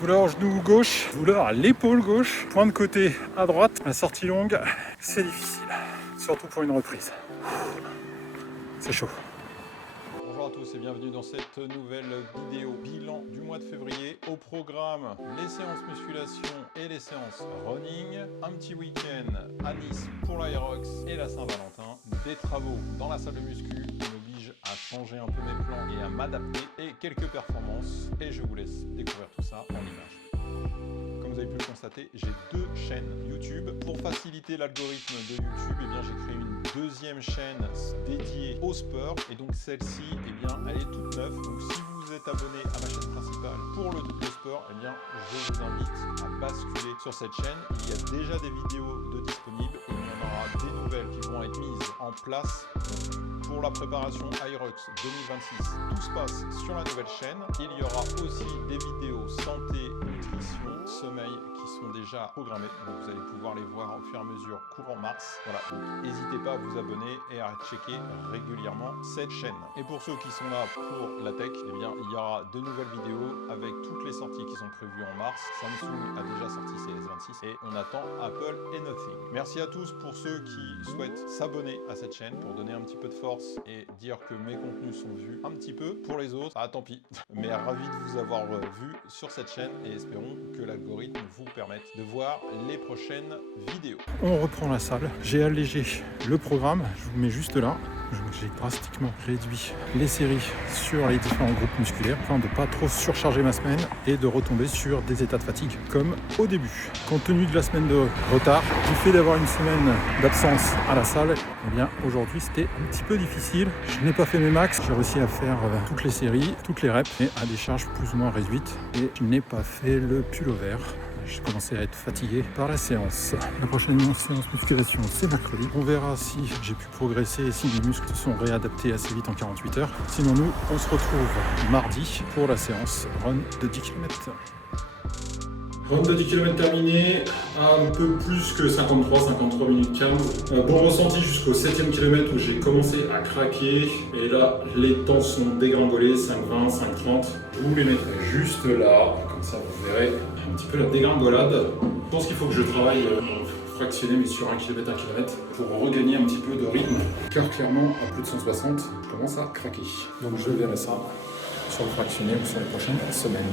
Douleur au genou gauche, douleur à l'épaule gauche, point de côté à droite, la sortie longue, c'est difficile, surtout pour une reprise. C'est chaud. Bonjour à tous et bienvenue dans cette nouvelle vidéo bilan du mois de février. Au programme, les séances musculation et les séances running. Un petit week-end à Nice pour l'Aerox et la Saint-Valentin. Des travaux dans la salle de muscu qui m'obligent à changer un peu mes plans et à m'adapter. Et quelques performances. Et je vous laisse découvrir tout ça en images. Comme vous avez pu le constater, j'ai deux chaînes YouTube. Pour faciliter l'algorithme de YouTube, j'ai créé une deuxième chaîne dédiée au sport. Et donc celle-ci, elle est toute neuve. Donc si vous êtes abonné à ma chaîne principale pour le sport, je vous invite à basculer sur cette chaîne. Il y a déjà des vidéos de disponibles et il y en aura des nouvelles qui vont être mises en place. Donc, pour la préparation Aerox 2026, tout se passe sur la nouvelle chaîne. Il y aura aussi des vidéos santé, nutrition, sommeil qui sont déjà programmées. Donc vous allez pouvoir les voir au fur et à mesure courant mars. Voilà, donc n'hésitez pas à vous abonner et à checker régulièrement cette chaîne. Et pour ceux qui sont là pour la tech, il y aura de nouvelles vidéos avec toutes les sorties qui sont prévues en mars. Samsung a déjà sorti ses S26 et on attend Apple et Nothing. Merci à tous pour ceux qui souhaitent s'abonner à cette chaîne pour donner un petit peu de force et dire que mes contenus sont vus un petit peu. Pour les autres, tant pis. Mais ravi de vous avoir vu sur cette chaîne et espérons que l'algorithme vous permette de voir les prochaines vidéos. On reprend la salle. J'ai allégé le programme. Je vous mets juste là. J'ai drastiquement réduit les séries sur les différents groupes musculaires afin de ne pas trop surcharger ma semaine et de retomber sur des états de fatigue comme au début. Compte tenu de la semaine de retard, du fait d'avoir une semaine d'absence à la salle, aujourd'hui c'était un petit peu difficile. Je n'ai pas fait mes max. J'ai réussi à faire toutes les séries, toutes les reps, mais à des charges plus ou moins réduites. Et je n'ai pas fait le pull-over. J'ai commencé à être fatigué par la séance. La prochaine séance musculation, c'est mercredi. On verra si j'ai pu progresser et si les muscles se sont réadaptés assez vite en 48 heures. Sinon, nous, on se retrouve mardi pour la séance run de 10 km. Run de 10 km terminé, à un peu plus que 53 minutes 15. Bon ressenti jusqu'au 7e kilomètre où j'ai commencé à craquer. Et là, les temps sont dégringolés, 5,20, 5,30. Je vous les mettrai juste là, comme ça vous verrez un petit peu la dégringolade. Je pense qu'il faut que je travaille fractionné, mais sur 1 km, 1 km, pour regagner un petit peu de rythme. Car clairement, à plus de 160, je commence à craquer. Donc je verrai ça sur le fractionné ou sur les prochaines semaines.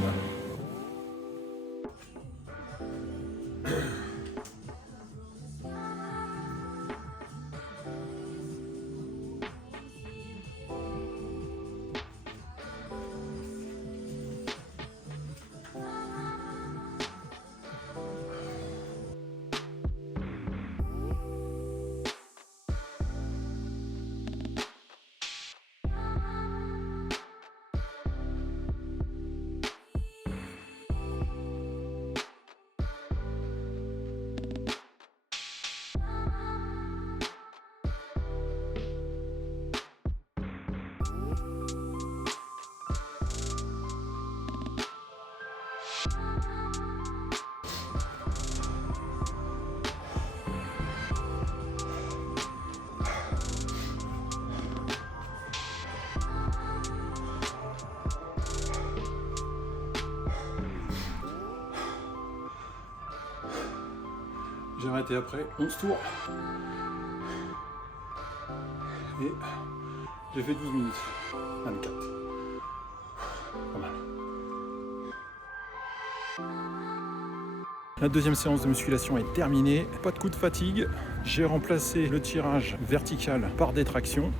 J'ai arrêté après 11 tours. Et j'ai fait 12 minutes. 24. Pas mal. La deuxième séance de musculation est terminée. Pas de coup de fatigue. J'ai remplacé le tirage vertical par des tractions.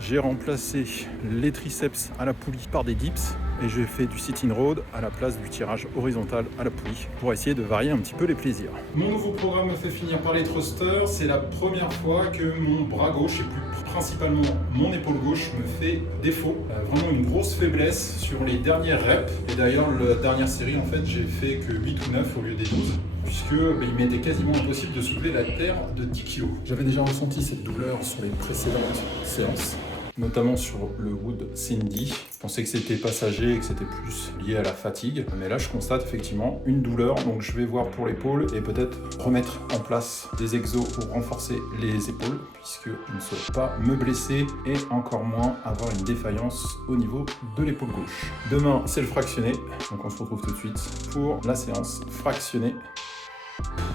J'ai remplacé les triceps à la poulie par des dips. Et j'ai fait du sit-in road à la place du tirage horizontal à la poulie pour essayer de varier un petit peu les plaisirs. Mon nouveau programme me fait finir par les thrusters. C'est la première fois que mon bras gauche et plus principalement mon épaule gauche me fait défaut. Vraiment une grosse faiblesse sur les dernières reps. Et d'ailleurs, la dernière série, en fait, j'ai fait que 8 ou 9 au lieu des 12. Puisque il m'était quasiment impossible de soulever la terre de 10 kg. J'avais déjà ressenti cette douleur sur les précédentes séances. notamment sur le Wood Cindy. Je pensais que c'était passager et que c'était plus lié à la fatigue, mais là je constate effectivement une douleur, donc je vais voir pour l'épaule et peut-être remettre en place des exos pour renforcer les épaules, puisque je ne souhaite pas me blesser et encore moins avoir une défaillance au niveau de l'épaule gauche. Demain c'est le fractionné, donc on se retrouve tout de suite pour la séance fractionnée.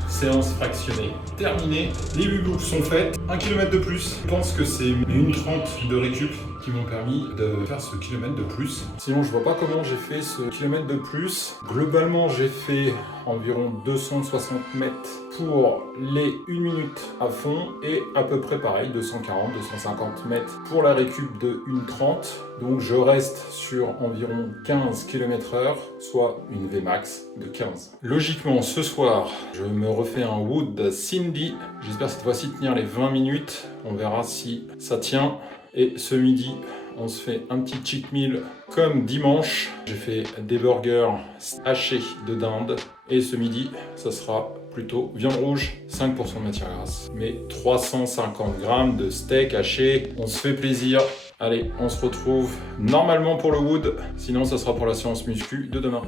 Séance fractionnée terminée, les 8 boucles sont faites, 1 km de plus. Je pense que c'est une 30 de récup qui m'ont permis de faire ce kilomètre de plus. Sinon je vois pas comment j'ai fait ce kilomètre de plus. Globalement j'ai fait environ 260 mètres pour les 1 minute à fond et à peu près pareil, 240-250 mètres pour la récup de 1:30. Donc je reste sur environ 15 km/h, soit une Vmax de 15. Logiquement ce soir, je me refais un Wood Cindy. J'espère cette fois-ci tenir les 20 minutes. On verra si ça tient. Et ce midi, on se fait un petit cheat meal comme dimanche. J'ai fait des burgers hachés de dinde. Et ce midi, ça sera plutôt viande rouge, 5% de matière grasse. Mais 350 grammes de steak haché. On se fait plaisir. Allez, on se retrouve normalement pour le Wood. Sinon, ça sera pour la séance muscu de demain.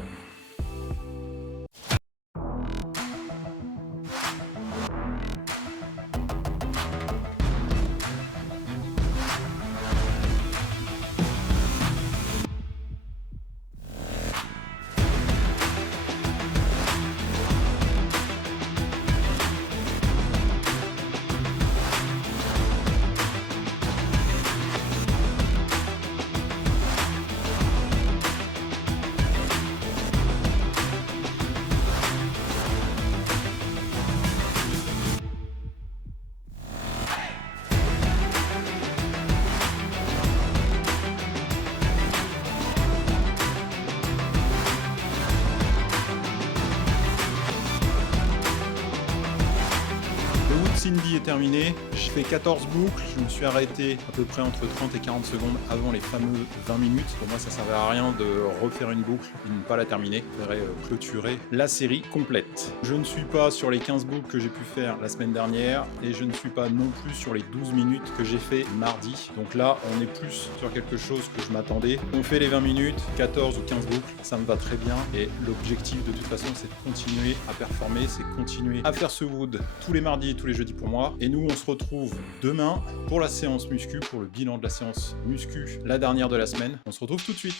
Cindy est terminé, je fais 14 boucles, je me suis arrêté à peu près entre 30 et 40 secondes avant les fameux 20 minutes. Pour moi ça servait à rien de refaire une boucle et de ne pas la terminer. Il faudrait clôturer la série complète. Je ne suis pas sur les 15 boucles que j'ai pu faire la semaine dernière et je ne suis pas non plus sur les 12 minutes que j'ai fait mardi. Donc là on est plus sur quelque chose que je m'attendais. On fait les 20 minutes, 14 ou 15 boucles, ça me va très bien et l'objectif de toute façon c'est de continuer à performer, c'est de continuer à faire ce Wood tous les mardis et tous les jeudis pour moi. Et nous on se retrouve demain pour la séance muscu, pour le bilan de la séance muscu, la dernière de la semaine. On se retrouve tout de suite.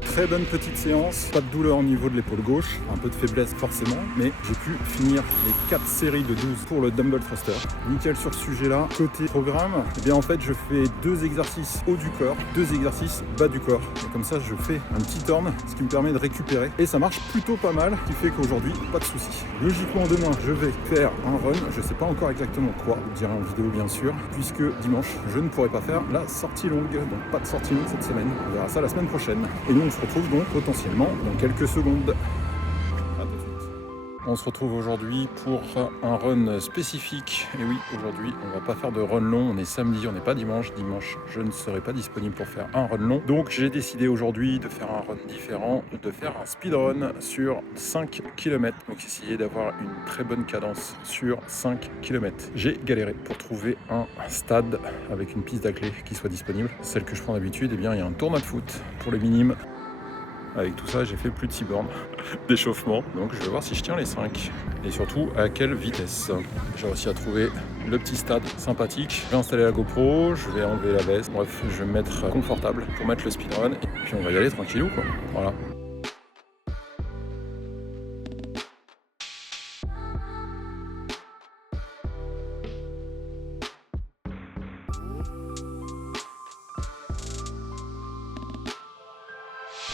Très bonne petite séance, pas de douleur au niveau de l'épaule gauche, un peu de faiblesse forcément, mais j'ai pu finir les 4 séries de 12 pour le dumbbell thruster. Nickel sur ce sujet-là. Côté programme, eh bien en fait je fais 2 exercices haut du corps, 2 exercices bas du corps. Et comme ça je fais un petit turn, ce qui me permet de récupérer. Et ça marche plutôt pas mal, ce qui fait qu'aujourd'hui, pas de soucis. Logiquement demain, je vais faire un run, je sais pas encore exactement quoi, je dirai en vidéo bien sûr, puisque dimanche, je ne pourrai pas faire la sortie longue, donc pas de sortie longue cette semaine. On verra ça la semaine prochaine. Et nous on se retrouve donc potentiellement dans quelques secondes. À tout de suite. On se retrouve aujourd'hui pour un run spécifique. Et oui, aujourd'hui, on va pas faire de run long. On est samedi, on n'est pas dimanche. Dimanche, je ne serai pas disponible pour faire un run long. Donc, j'ai décidé aujourd'hui de faire un run différent, de faire un speedrun sur 5 km. Donc, essayer d'avoir une très bonne cadence sur 5 km. J'ai galéré pour trouver un stade avec une piste d'athlée qui soit disponible. Celle que je prends d'habitude, eh bien, il y a un tournoi de foot pour les minimes. Avec tout ça, j'ai fait plus de 6 bornes d'échauffement. Donc je vais voir si je tiens les 5. Et surtout, à quelle vitesse. J'ai réussi à trouver le petit stade sympathique. Je vais installer la GoPro, je vais enlever la veste. Bref, je vais me mettre confortable pour mettre le speedrun. Et puis on va y aller tranquillou, quoi. Voilà.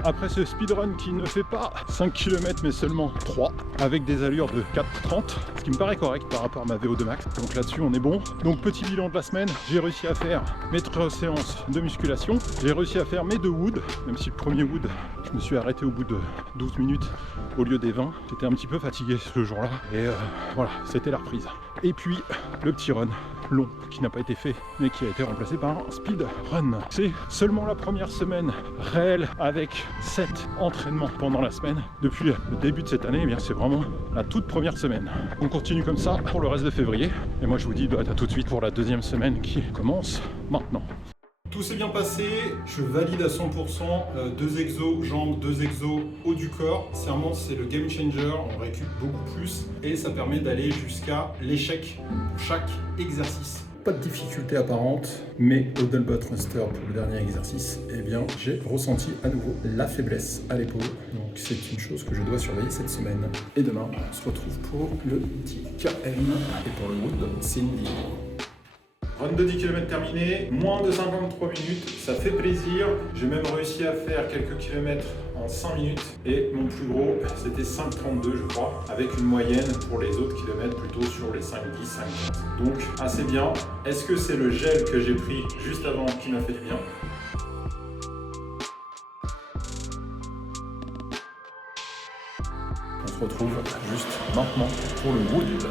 Après ce speedrun qui ne fait pas 5 km mais seulement 3 avec des allures de 4,30, ce qui me paraît correct par rapport à ma VO2 max. Donc là-dessus on est bon. Donc petit bilan de la semaine, j'ai réussi à faire mes 3 séances de musculation. J'ai réussi à faire mes 2 Wood, même si le premier Wood, je me suis arrêté au bout de 12 minutes au lieu des 20. J'étais un petit peu fatigué ce jour-là et voilà, c'était la reprise. Et puis le petit run long qui n'a pas été fait mais qui a été remplacé par un speed run. C'est seulement la première semaine réelle avec 7 entraînements pendant la semaine. Depuis le début de cette année, eh bien c'est vraiment la toute première semaine. On continue comme ça pour le reste de février. Et moi je vous dis à tout de suite pour la deuxième semaine qui commence maintenant. Tout s'est bien passé, je valide à 100%, 2 exos jambes, 2 exos haut du corps. Sincèrement, c'est le game changer, on récup beaucoup plus et ça permet d'aller jusqu'à l'échec pour chaque exercice. Pas de difficulté apparente, mais au double thruster pour le dernier exercice, eh bien j'ai ressenti à nouveau la faiblesse à l'épaule. Donc c'est une chose que je dois surveiller cette semaine. Et demain, on se retrouve pour le petit KM et pour le wood Cindy. Run de 10 km terminé, moins de 53 minutes, ça fait plaisir. J'ai même réussi à faire quelques kilomètres en 5 minutes et mon plus gros c'était 5,32 je crois, avec une moyenne pour les autres kilomètres plutôt sur les 5,10, 5,15. Donc assez bien. Est-ce que c'est le gel que j'ai pris juste avant qui m'a fait du bien? On se retrouve juste maintenant pour le wood.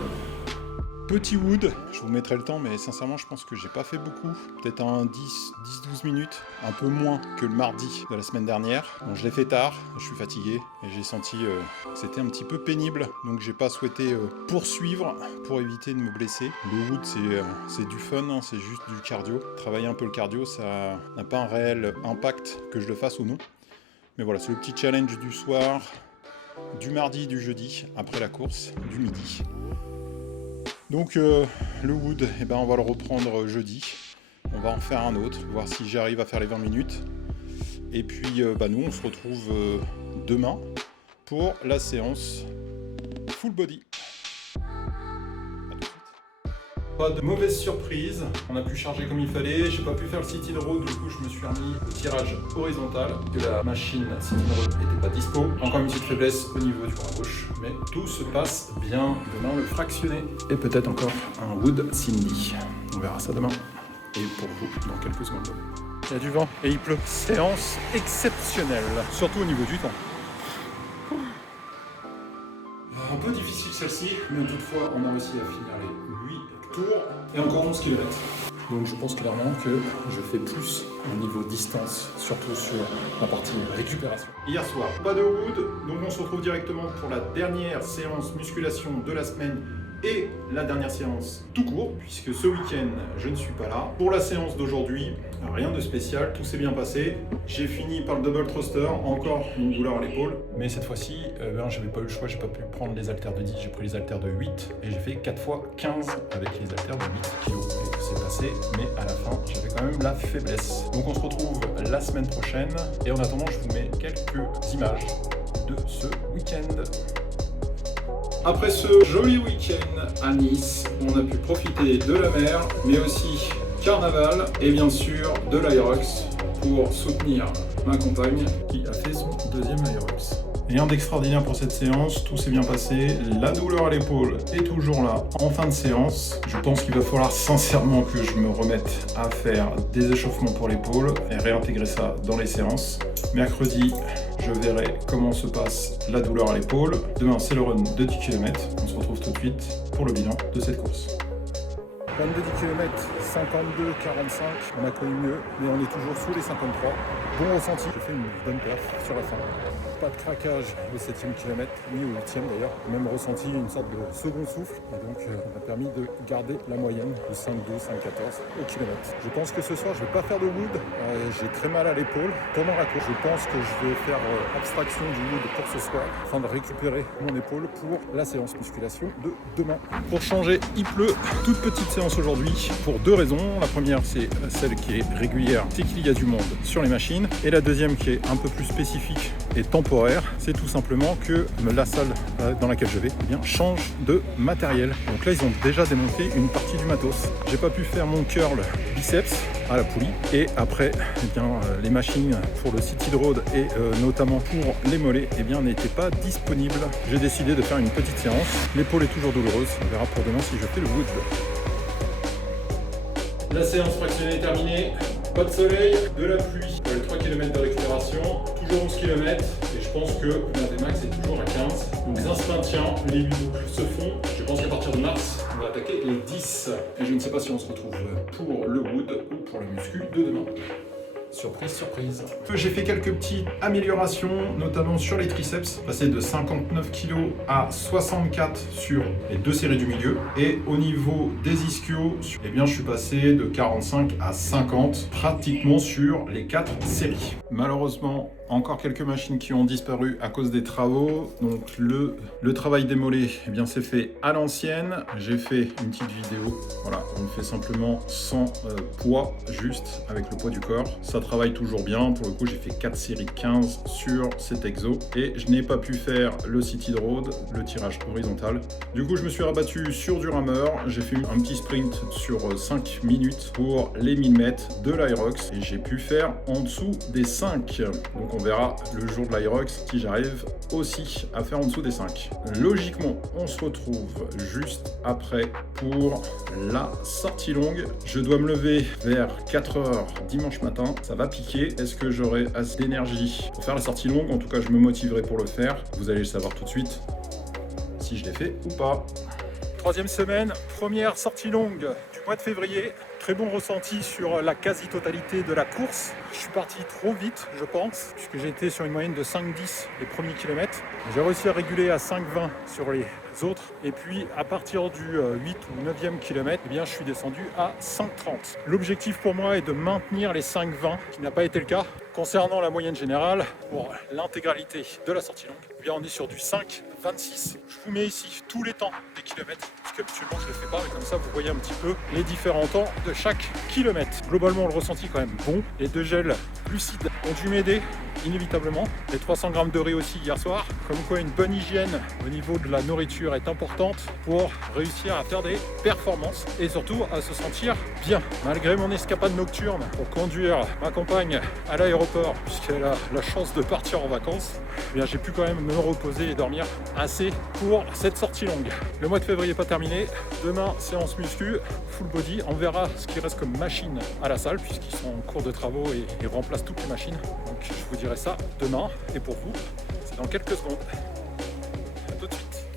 Petit wood, je vous mettrai le temps, mais sincèrement, je pense que j'ai pas fait beaucoup. Peut-être un 10-12 minutes, un peu moins que le mardi de la semaine dernière. Bon, je l'ai fait tard, je suis fatigué et j'ai senti que c'était un petit peu pénible. Donc, j'ai pas souhaité poursuivre pour éviter de me blesser. Le wood, c'est du fun, hein, c'est juste du cardio. Travailler un peu le cardio, ça n'a pas un réel impact que je le fasse ou non. Mais voilà, c'est le petit challenge du soir, du mardi, du jeudi, après la course, du midi. Donc le wood, eh ben, on va le reprendre jeudi. On va en faire un autre, voir si j'arrive à faire les 20 minutes. Et puis nous, on se retrouve demain pour la séance full body. Pas de mauvaise surprise, on a pu charger comme il fallait, j'ai pas pu faire le City Road, du coup je me suis remis au tirage horizontal, que la machine City Road n'était pas dispo. Encore une petite faiblesse au niveau du bras gauche, mais tout se passe bien. Demain le fractionné et peut-être encore un Wood Cindy. On verra ça demain et pour vous dans quelques secondes. Il y a du vent et il pleut. Séance exceptionnelle, surtout au niveau du temps. Un peu difficile celle-ci, mais toutefois on a réussi à finir les 8 tours et encore 11 km. Donc je pense clairement que je fais plus au niveau distance, surtout sur la partie récupération. Hier soir, pas de wood, donc on se retrouve directement pour la dernière séance musculation de la semaine et la dernière séance tout court, puisque ce week-end je ne suis pas là. Pour la séance d'aujourd'hui, rien de spécial, tout s'est bien passé. J'ai fini par le double thruster, encore une douleur à l'épaule, mais cette fois-ci, j'avais pas eu le choix, j'ai pas pu prendre les haltères de 10, j'ai pris les haltères de 8 et j'ai fait 4 fois 15 avec les haltères de 8 kg. Et c'est passé, mais à la fin, j'avais quand même la faiblesse. Donc on se retrouve la semaine prochaine et en attendant, je vous mets quelques images de ce week-end. Après ce joli week-end à Nice, on a pu profiter de la mer, mais aussi carnaval et bien sûr de l'Aerox pour soutenir ma compagne qui a fait son deuxième Aerox. Rien d'extraordinaire pour cette séance, tout s'est bien passé, la douleur à l'épaule est toujours là en fin de séance. Je pense qu'il va falloir sincèrement que je me remette à faire des échauffements pour l'épaule et réintégrer ça dans les séances. Mercredi, je verrai comment se passe la douleur à l'épaule. Demain, c'est le run de 10 km. On se retrouve tout de suite pour le bilan de cette course. Run de 10 km, 52-45, on a connu mieux, mais on est toujours sous les 53. Bon ressenti, j'ai fait une bonne perf sur la fin. Pas de craquage au 7e kilomètre, ni au 8e d'ailleurs. Même ressenti une sorte de second souffle, et donc ça m'a permis de garder la moyenne de 5,12, 5,14 au kilomètre. Je pense que ce soir, je ne vais pas faire de wood, j'ai très mal à l'épaule pendant la course. Je pense que je vais faire abstraction du wood pour ce soir, afin de récupérer mon épaule pour la séance musculation de demain. Pour changer, il pleut, toute petite séance aujourd'hui pour deux raisons. La première, c'est celle qui est régulière, c'est qu'il y a du monde sur les machines. Et la deuxième, qui est un peu plus spécifique et temporaire, c'est tout simplement que la salle dans laquelle je vais change de matériel. Donc là, ils ont déjà démonté une partie du matos. J'ai pas pu faire mon curl biceps à la poulie. Et après, les machines pour le City Road et notamment pour les mollets, n'étaient pas disponibles. J'ai décidé de faire une petite séance. L'épaule est toujours douloureuse. On verra pour demain si je fais le wood. La séance fractionnée est terminée. Pas de soleil, de la pluie, les 3 km de récupération, toujours 11 km et je pense que la Vmax est toujours à 15. Donc ça se maintient, les 8 boucles se font. Je pense qu'à partir de mars, on va attaquer les 10. Et je ne sais pas si on se retrouve pour le wood ou pour le muscu de demain. Surprise, surprise. J'ai fait quelques petites améliorations, notamment sur les triceps, passé de 59 kg à 64 sur les 2 séries du milieu. Et au niveau des ischios, eh bien, je suis passé de 45 à 50, pratiquement sur les 4 séries. Malheureusement, encore quelques machines qui ont disparu à cause des travaux. Donc le travail des mollets, eh bien, c'est fait à l'ancienne. J'ai fait une petite vidéo. Voilà, on fait simplement sans poids, juste avec le poids du corps. Ça travaille toujours bien. Pour le coup, j'ai fait 4 séries 15 sur cet exo. Et je n'ai pas pu faire le seated road, le tirage horizontal. Du coup, je me suis rabattu sur du rameur. J'ai fait un petit sprint sur 5 minutes pour les 1000 mètres de l'Aerox. Et j'ai pu faire en dessous des 5. Donc on verra le jour de l'Aerox si j'arrive aussi à faire en dessous des 5. Logiquement, on se retrouve juste après pour la sortie longue. Je dois me lever vers 4h dimanche matin. Ça va piquer. Est-ce que j'aurai assez d'énergie pour faire la sortie longue? En tout cas, je me motiverai pour le faire. Vous allez le savoir tout de suite si je l'ai fait ou pas. Troisième semaine, première sortie longue du mois de février. Très bon ressenti sur la quasi-totalité de la course. Je suis parti trop vite, je pense, puisque j'étais sur une moyenne de 5,10 les premiers kilomètres. J'ai réussi à réguler à 5,20 sur les autres. Et puis, à partir du 8 ou 9e kilomètre, eh bien, je suis descendu à 5,30. L'objectif pour moi est de maintenir les 5,20, qui n'a pas été le cas. Concernant la moyenne générale, pour l'intégralité de la sortie longue, eh bien, on est sur du 5,26. Je vous mets ici tous les temps des kilomètres, puisque habituellement je ne les fais pas, mais comme ça vous voyez un petit peu les différents temps de chaque kilomètre. Globalement, le ressenti est quand même bon. Les 2 gels lucides ont dû m'aider inévitablement. Les 300 grammes de riz aussi hier soir. Comme quoi, une bonne hygiène au niveau de la nourriture est importante pour réussir à faire des performances et surtout à se sentir bien. Malgré mon escapade nocturne pour conduire ma compagne à l'aéroport, puisqu'elle a la chance de partir en vacances, eh bien, j'ai pu quand même me reposer et dormir assez pour cette sortie longue. Le mois de février n'est pas terminé. Demain, séance muscu, full body. On verra ce qui reste comme machine à la salle, puisqu'ils sont en cours de travaux et remplacent toutes les machines. Donc je vous dirai ça demain. Et pour vous, c'est dans quelques secondes. À tout de suite.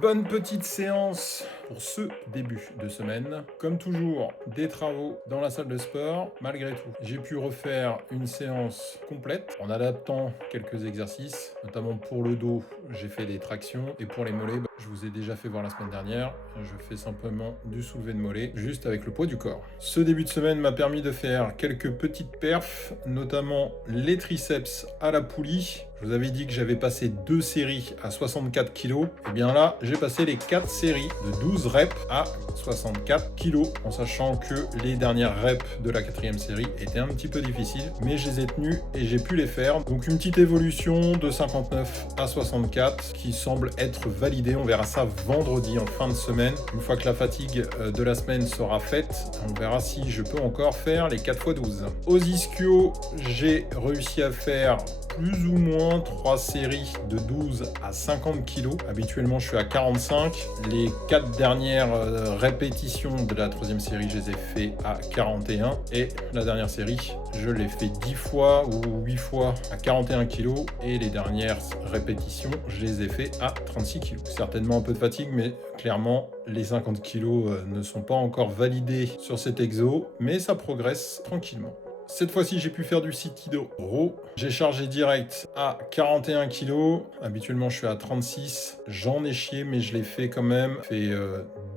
Bonne petite séance pour ce début de semaine. Comme toujours, des travaux dans la salle de sport. Malgré tout, j'ai pu refaire une séance complète en adaptant quelques exercices, notamment pour le dos, j'ai fait des tractions et pour les mollets, je vous ai déjà fait voir la semaine dernière, je fais simplement du soulevé de mollet, juste avec le poids du corps. Ce début de semaine m'a permis de faire quelques petites perfs, notamment les triceps à la poulie. Je vous avais dit que j'avais passé 2 séries à 64 kg. Et bien là, j'ai passé les 4 séries de 12 reps à 64 kg, en sachant que les dernières reps de la 4e série étaient un petit peu difficiles, mais je les ai tenues et j'ai pu les faire. Donc une petite évolution de 59 à 64 qui semble être validée. On verra ça vendredi en fin de semaine. Une fois que la fatigue de la semaine sera faite, on verra si je peux encore faire les 4x12. Aux ischios, j'ai réussi à faire plus ou moins 3 séries de 12 à 50 kg. Habituellement, je suis à 45. Les 4 dernières répétitions de la 3e série, je les ai fait à 41. Et la dernière série, je l'ai fait 10 fois ou 8 fois à 41 kg. Et les dernières répétitions, je les ai fait à 36 kg. Certainement un peu de fatigue, mais clairement, les 50 kg ne sont pas encore validés sur cet exo. Mais ça progresse tranquillement. Cette fois-ci, j'ai pu faire du seated row. J'ai chargé direct à 41 kg. Habituellement, je suis à 36. J'en ai chié, mais je l'ai fait quand même. J'ai fait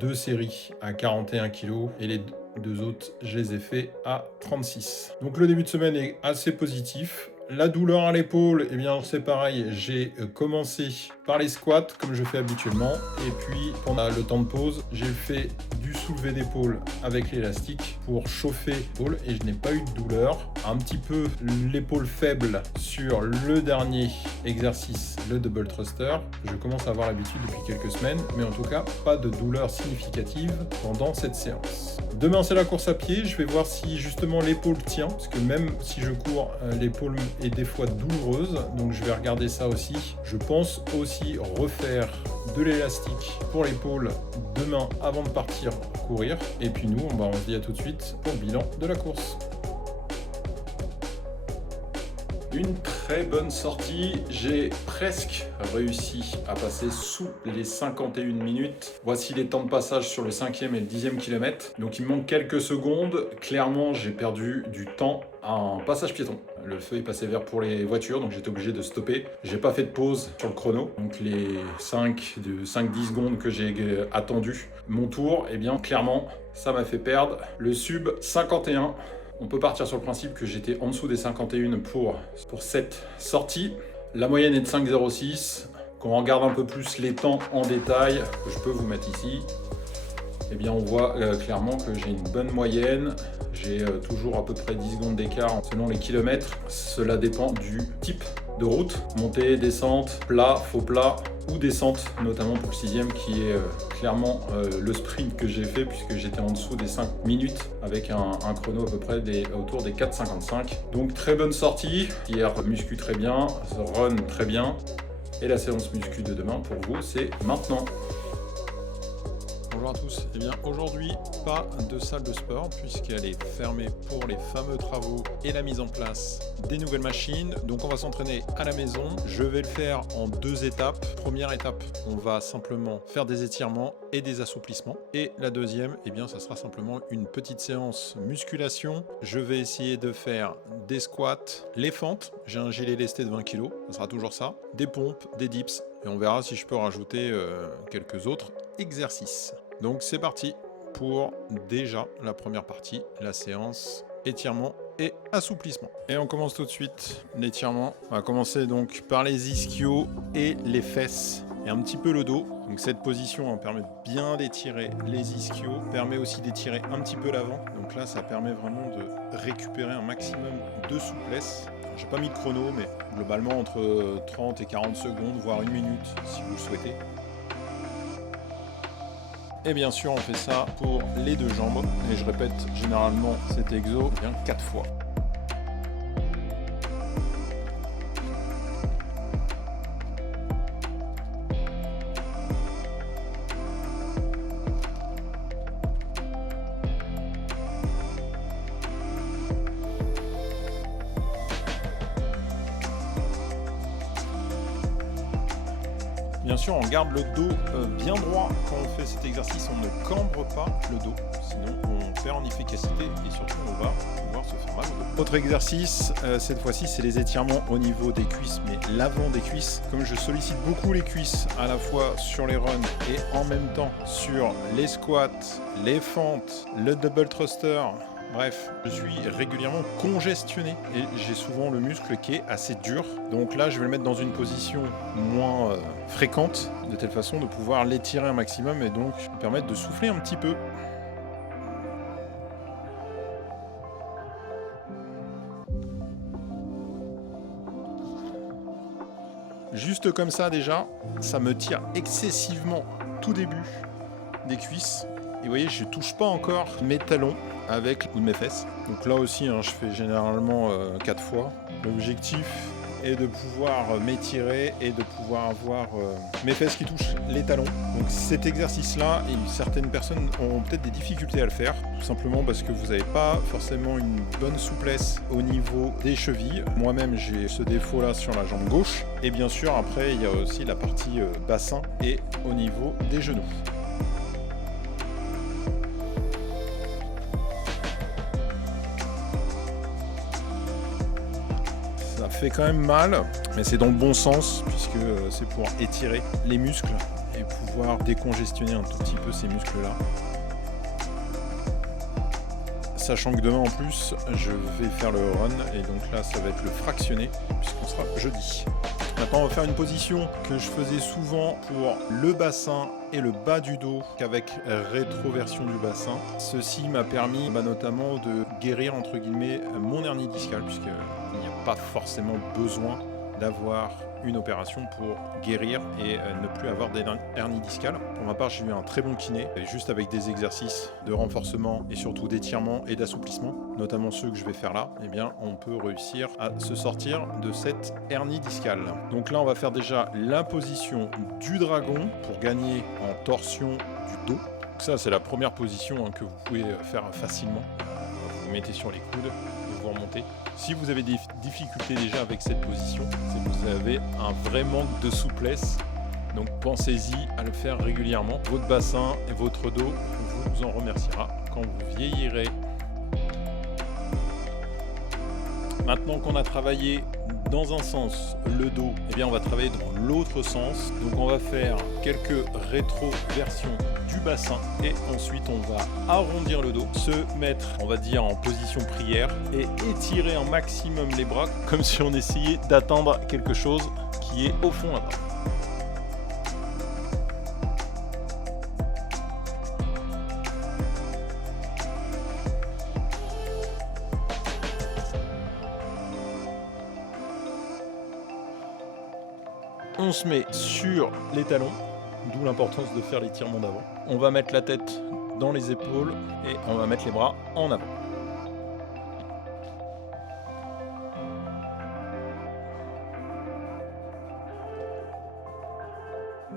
2 séries à 41 kg et les 2 autres, je les ai fait à 36. Donc le début de semaine est assez positif. La douleur à l'épaule, eh bien c'est pareil, j'ai commencé par les squats comme je fais habituellement et puis pendant le temps de pause, j'ai fait du soulevé d'épaule avec l'élastique pour chauffer l'épaule et je n'ai pas eu de douleur. Un petit peu l'épaule faible sur le dernier exercice, le double thruster. Je commence à avoir l'habitude depuis quelques semaines, mais en tout cas pas de douleur significative pendant cette séance. Demain c'est la course à pied, je vais voir si justement l'épaule tient, parce que même si je cours, l'épaule est des fois douloureuse, donc je vais regarder ça aussi. Je pense aussi refaire de l'élastique pour l'épaule demain avant de partir courir. Et puis nous, on se dit à tout de suite pour le bilan de la course. Une très bonne sortie, j'ai presque réussi à passer sous les 51 minutes. Voici les temps de passage sur le 5e et le 10e kilomètre. Donc il me manque quelques secondes. Clairement, j'ai perdu du temps à un passage piéton. Le feu est passé vert pour les voitures, donc j'étais obligé de stopper. J'ai pas fait de pause sur le chrono, donc les 5-10 secondes que j'ai attendu mon tour, eh bien clairement, ça m'a fait perdre le sub 51. On peut partir sur le principe que j'étais en dessous des 51 pour cette sortie. La moyenne est de 5,06. Quand on regarde un peu plus les temps en détail, que je peux vous mettre ici, eh bien on voit clairement que j'ai une bonne moyenne. J'ai toujours à peu près 10 secondes d'écart selon les kilomètres. Cela dépend du type de route. Montée, descente, plat, faux plat ou descente, notamment pour le 6e qui est clairement le sprint que j'ai fait puisque j'étais en dessous des 5 minutes avec un chrono à peu près autour des 4,55. Donc très bonne sortie. Hier, muscu très bien, run très bien. Et la séance muscu de demain pour vous, c'est maintenant. Bonjour à tous, et bien aujourd'hui pas de salle de sport puisqu'elle est fermée pour les fameux travaux et la mise en place des nouvelles machines. Donc on va s'entraîner à la maison, je vais le faire en 2 étapes. Première étape, on va simplement faire des étirements et des assouplissements. Et la deuxième, eh bien ça sera simplement une petite séance musculation. Je vais essayer de faire des squats, les fentes, j'ai un gilet lesté de 20 kg, ça sera toujours ça, des pompes, des dips et on verra si je peux rajouter quelques autres exercices. Donc c'est parti pour déjà la première partie, la séance étirement et assouplissement. Et on commence tout de suite l'étirement. On va commencer donc par les ischios et les fesses et un petit peu le dos. Donc cette position permet de bien d'étirer les ischios, permet aussi d'étirer un petit peu l'avant. Donc là ça permet vraiment de récupérer un maximum de souplesse. J'ai pas mis de chrono mais globalement entre 30 et 40 secondes voire 1 minute si vous le souhaitez. Et bien sûr, on fait ça pour les 2 jambes. Et je répète généralement cet exo bien 4 fois. Bien sûr, on garde le dos bien droit quand on fait cet exercice, on ne cambre pas le dos, sinon on perd en efficacité et surtout on va pouvoir se faire mal au dos. Autre exercice, cette fois-ci c'est les étirements au niveau des cuisses, mais l'avant des cuisses. Comme je sollicite beaucoup les cuisses à la fois sur les runs et en même temps sur les squats, les fentes, le double thruster. Bref, je suis régulièrement congestionné et j'ai souvent le muscle qui est assez dur. Donc là, je vais le mettre dans une position moins fréquente, de telle façon de pouvoir l'étirer un maximum et donc me permettre de souffler un petit peu. Juste comme ça déjà, ça me tire excessivement tout début des cuisses. Et vous voyez, je ne touche pas encore mes talons avec ou de mes fesses. Donc là aussi, je fais généralement 4 fois. L'objectif est de pouvoir m'étirer et de pouvoir avoir mes fesses qui touchent les talons. Donc cet exercice-là, certaines personnes ont peut-être des difficultés à le faire, tout simplement parce que vous n'avez pas forcément une bonne souplesse au niveau des chevilles. Moi-même, j'ai ce défaut-là sur la jambe gauche. Et bien sûr, après, il y a aussi la partie bassin et au niveau des genoux. Ça fait quand même mal, mais c'est dans le bon sens puisque c'est pour étirer les muscles et pouvoir décongestionner un tout petit peu ces muscles-là. Sachant que demain en plus, je vais faire le run et donc là ça va être le fractionné puisqu'on sera jeudi. Maintenant on va faire une position que je faisais souvent pour le bassin et le bas du dos qu'avec rétroversion du bassin. Ceci m'a permis notamment de guérir entre guillemets mon hernie discale puisqu'il n'y a pas forcément besoin d'avoir une opération pour guérir et ne plus avoir d'hernie discale. Pour ma part, j'ai eu un très bon kiné, juste avec des exercices de renforcement et surtout d'étirement et d'assouplissement, notamment ceux que je vais faire là, eh bien, on peut réussir à se sortir de cette hernie discale. Donc là, on va faire déjà la position du dragon pour gagner en torsion du dos. Donc ça, c'est la première position que vous pouvez faire facilement. Vous mettez sur les coudes. pouvoir monter. Si vous avez des difficultés déjà avec cette position, c'est que vous avez un vrai manque de souplesse. Donc pensez-y à le faire régulièrement. Votre bassin et votre dos vous en remerciera quand vous vieillirez. Maintenant qu'on a travaillé dans un sens le dos, eh bien on va travailler dans l'autre sens. Donc on va faire quelques rétroversions du bassin et ensuite on va arrondir le dos, se mettre, on va dire, en position prière et étirer un maximum les bras comme si on essayait d'atteindre quelque chose qui est au fond là-bas. On se met sur les talons, d'où l'importance de faire l'étirement d'avant. On va mettre la tête dans les épaules et on va mettre les bras en avant.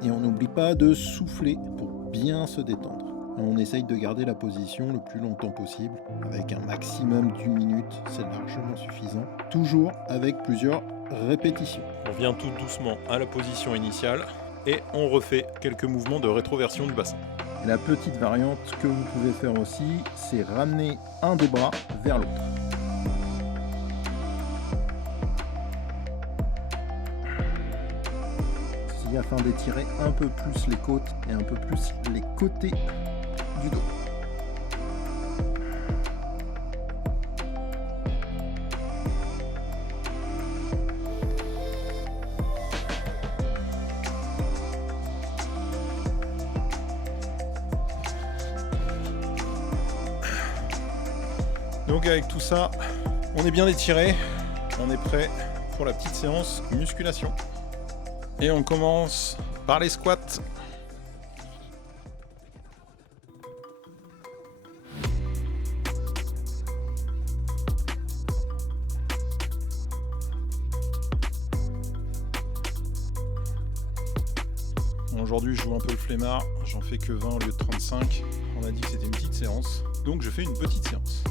Et on n'oublie pas de souffler pour bien se détendre. On essaye de garder la position le plus longtemps possible, avec un maximum d'1 minute, c'est largement suffisant. Toujours avec plusieurs répétitions. On revient tout doucement à la position initiale et on refait quelques mouvements de rétroversion du bassin. Et la petite variante que vous pouvez faire aussi, c'est ramener un des bras vers l'autre. Ceci afin d'étirer un peu plus les côtes et un peu plus les côtés du dos. Donc avec tout ça, on est bien étiré, on est prêt pour la petite séance musculation. Et on commence par les squats. Aujourd'hui je joue un peu le flemmard, j'en fais que 20 au lieu de 35. On a dit que c'était une petite séance, donc je fais une petite séance.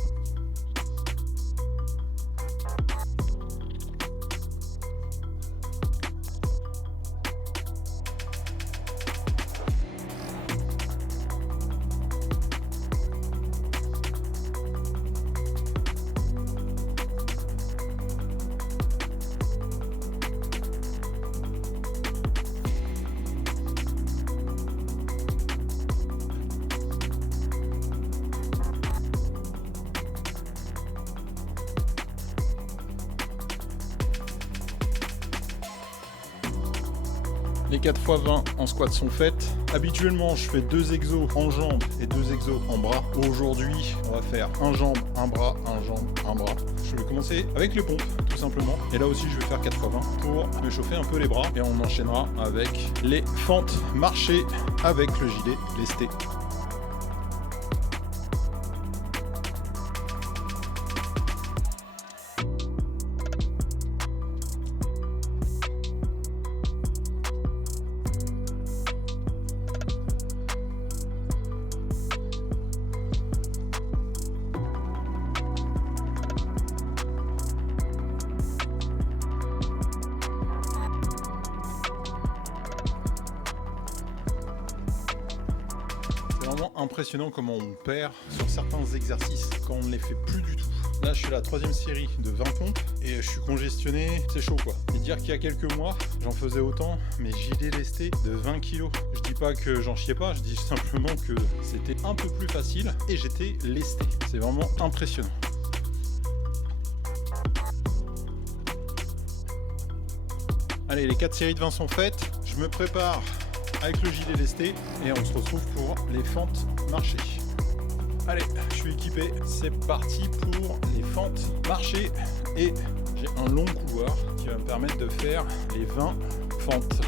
Les 4x20 en squat sont faites. Habituellement, je fais 2 exos en jambes et 2 exos en bras. Aujourd'hui, on va faire un jambe, un bras, un jambe, un bras. Je vais commencer avec les pompes, tout simplement. Et là aussi, je vais faire 4x20 pour me chauffer un peu les bras. Et on enchaînera avec les fentes marchées avec le gilet lesté. Impressionnant comment on perd sur certains exercices quand on ne les fait plus du tout. Là je suis à la 3e série de 20 pompes et je suis congestionné, c'est chaud quoi. Et dire qu'il y a quelques mois j'en faisais autant, mais gilet lesté de 20 kg. Je dis pas que j'en chiais pas, je dis simplement que c'était un peu plus facile et j'étais lesté. C'est vraiment impressionnant. Allez, les 4 séries de 20 sont faites, je me prépare avec le gilet lesté et on se retrouve pour les fentes marchées. Allez, je suis équipé, c'est parti pour les fentes marchées et j'ai un long couloir qui va me permettre de faire les 20 fentes.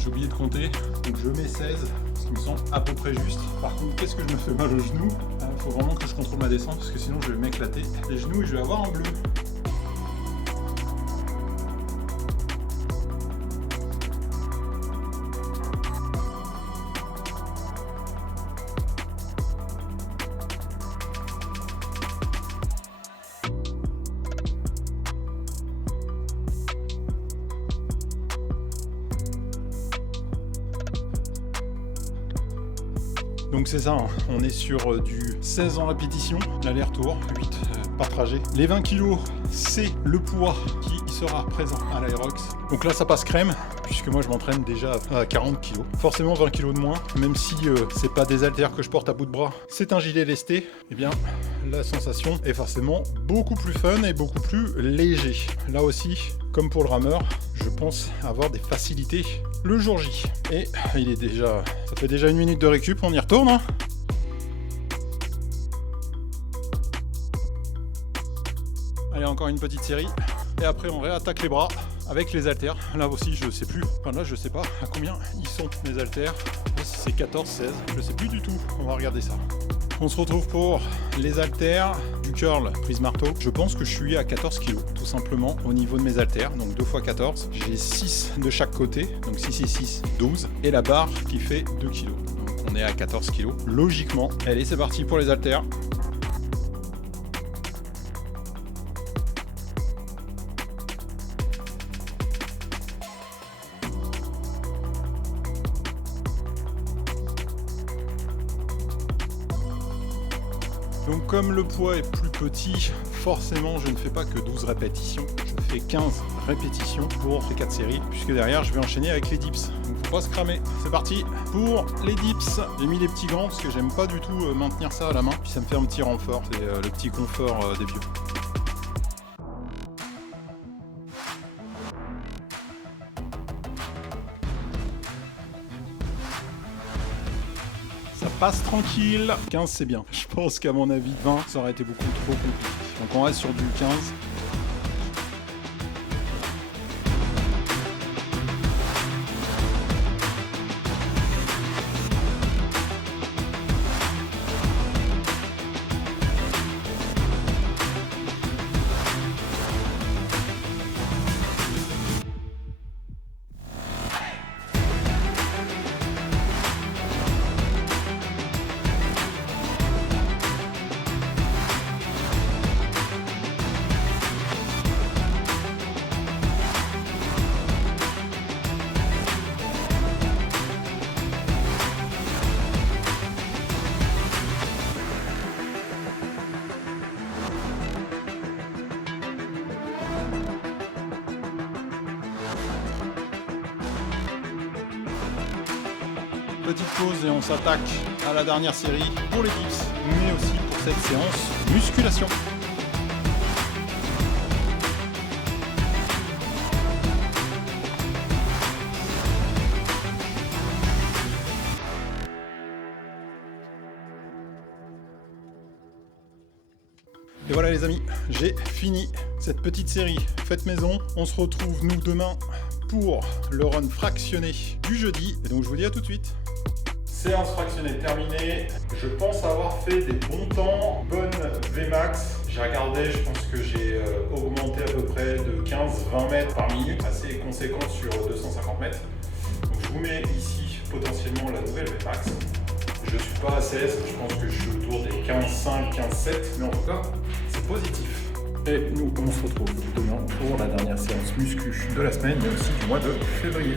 J'ai oublié de compter, donc je mets 16, ce qui me semble à peu près juste. Par contre, qu'est-ce que je me fais mal au genou ? Il faut vraiment que je contrôle ma descente parce que sinon je vais m'éclater les genoux et je vais avoir un bleu. Donc c'est ça, hein. On est sur du 16 en répétition, l'aller-retour, 8 par trajet. Les 20 kg, c'est le poids qui sera présent à l'Aerox. Donc là ça passe crème, puisque moi je m'entraîne déjà à 40 kg. Forcément 20 kg de moins, même si c'est pas des haltères que je porte à bout de bras, c'est un gilet lesté, eh bien la sensation est forcément beaucoup plus fun et beaucoup plus léger. Là aussi, comme pour le rameur, je pense avoir des facilités le jour J. Et il est déjà... ça fait déjà 1 minute de récup, on y retourne, hein. Allez, encore une petite série. Et après on réattaque les bras avec les haltères. Là aussi je sais plus, enfin là je sais pas à combien ils sont les haltères. Si c'est 14, 16, je sais plus du tout. On va regarder ça. On se retrouve pour les haltères du curl prise marteau. Je pense que je suis à 14 kg tout simplement au niveau de mes haltères. Donc 2 x 14. J'ai 6 de chaque côté. Donc 6 et 6, 12. Et la barre qui fait 2 kg. Donc on est à 14 kg. Logiquement. Allez, c'est parti pour les haltères. Donc comme le poids est plus petit, forcément je ne fais pas que 12 répétitions, je fais 15 répétitions pour les 4 séries, puisque derrière je vais enchaîner avec les dips. Donc faut pas se cramer. C'est parti pour les dips. J'ai mis les petits gants parce que j'aime pas du tout maintenir ça à la main, puis ça me fait un petit renfort, c'est le petit confort des vieux. Ça passe tranquille. 15 c'est bien. Je pense qu'à mon avis 20 ça aurait été beaucoup trop compliqué. Donc on reste sur du 15. Petite pause et on s'attaque à la dernière série pour les dips, mais aussi pour cette séance musculation. Et voilà les amis, j'ai fini cette petite série faite maison. On se retrouve nous demain pour le run fractionné du jeudi. Et donc je vous dis à tout de suite. Séance fractionnée terminée. Je pense avoir fait des bons temps, bonne Vmax. J'ai regardé, je pense que j'ai augmenté à peu près de 15-20 mètres par minute, assez conséquent sur 250 mètres. Donc je vous mets ici potentiellement la nouvelle Vmax. Je ne suis pas à 16, je pense que je suis autour des 15-5, 15-7, mais en tout cas, c'est positif. Et nous, on se retrouve demain pour la dernière séance muscu de la semaine, mais aussi du mois de février.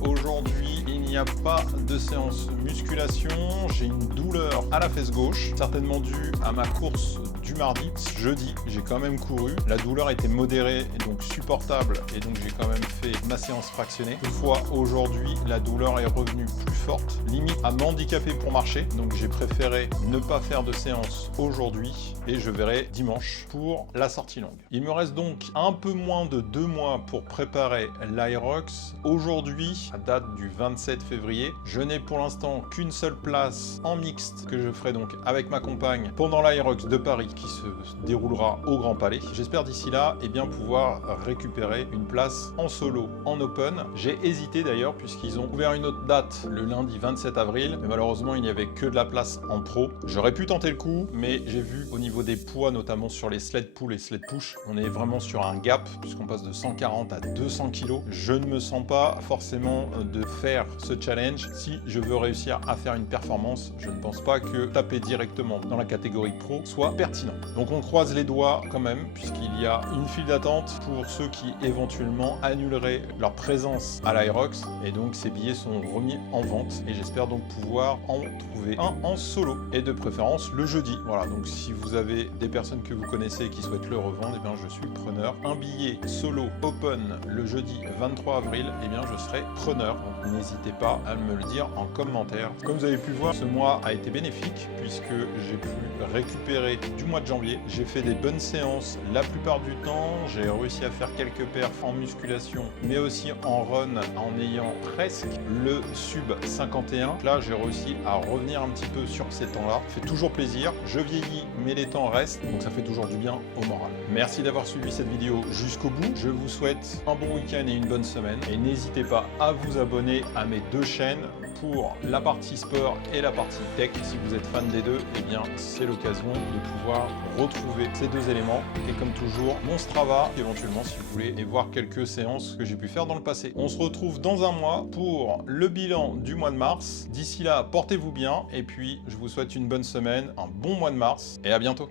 Aujourd'hui, il n'y a pas de séance musculation. J'ai une douleur à la fesse gauche, certainement due à ma course du mardi. Jeudi, j'ai quand même couru. La douleur était modérée et donc supportable, et donc j'ai quand même fait ma séance fractionnée. Toutefois, aujourd'hui, la douleur est revenue plus forte, limite à m'handicaper pour marcher. Donc j'ai préféré ne pas faire de séance aujourd'hui et je verrai dimanche pour la sortie longue. Il me reste donc un peu moins de 2 mois pour préparer l'Aerox. Aujourd'hui, à date du 27 février, je n'ai pour l'instant qu'une seule place en mixte que je ferai donc avec ma compagne pendant l'Aerox de Paris qui qui se déroulera au Grand Palais. J'espère d'ici là pouvoir récupérer une place en solo, en open. J'ai hésité d'ailleurs puisqu'ils ont ouvert une autre date le lundi 27 avril, mais malheureusement il n'y avait que de la place en pro. J'aurais pu tenter le coup, mais j'ai vu au niveau des poids, notamment sur les sled pull et sled push, on est vraiment sur un gap puisqu'on passe de 140 à 200 kg. Je ne me sens pas forcément de faire ce challenge si je veux réussir à faire une performance. Je ne pense pas que taper directement dans la catégorie pro soit pertinent. Donc on croise les doigts quand même puisqu'il y a une file d'attente pour ceux qui éventuellement annuleraient leur présence à l'Aerox, et donc ces billets sont remis en vente et j'espère donc pouvoir en trouver un en solo et de préférence le jeudi. Voilà, donc si vous avez des personnes que vous connaissez qui souhaitent le revendre, et bien je suis preneur. Un billet solo open le jeudi 23 avril, et bien je serai preneur. Donc n'hésitez pas à me le dire en commentaire. Comme vous avez pu le voir, ce mois a été bénéfique puisque j'ai pu récupérer du mois de janvier. J'ai fait des bonnes séances la plupart du temps. J'ai réussi à faire quelques perfs en musculation, mais aussi en run en ayant presque le sub 51. Là, j'ai réussi à revenir un petit peu sur ces temps-là. Ça fait toujours plaisir. Je vieillis, mais les temps restent, donc ça fait toujours du bien au moral. Merci d'avoir suivi cette vidéo jusqu'au bout. Je vous souhaite un bon week-end et une bonne semaine. Et n'hésitez pas à vous abonner à mes deux chaînes pour la partie sport et la partie tech. Si vous êtes fan des deux, eh bien c'est l'occasion de pouvoir retrouver ces deux éléments. Et comme toujours, mon Strava, éventuellement si vous voulez, et voir quelques séances que j'ai pu faire dans le passé. On se retrouve dans un mois pour le bilan du mois de mars. D'ici là, portez-vous bien et puis je vous souhaite une bonne semaine, un bon mois de mars et à bientôt.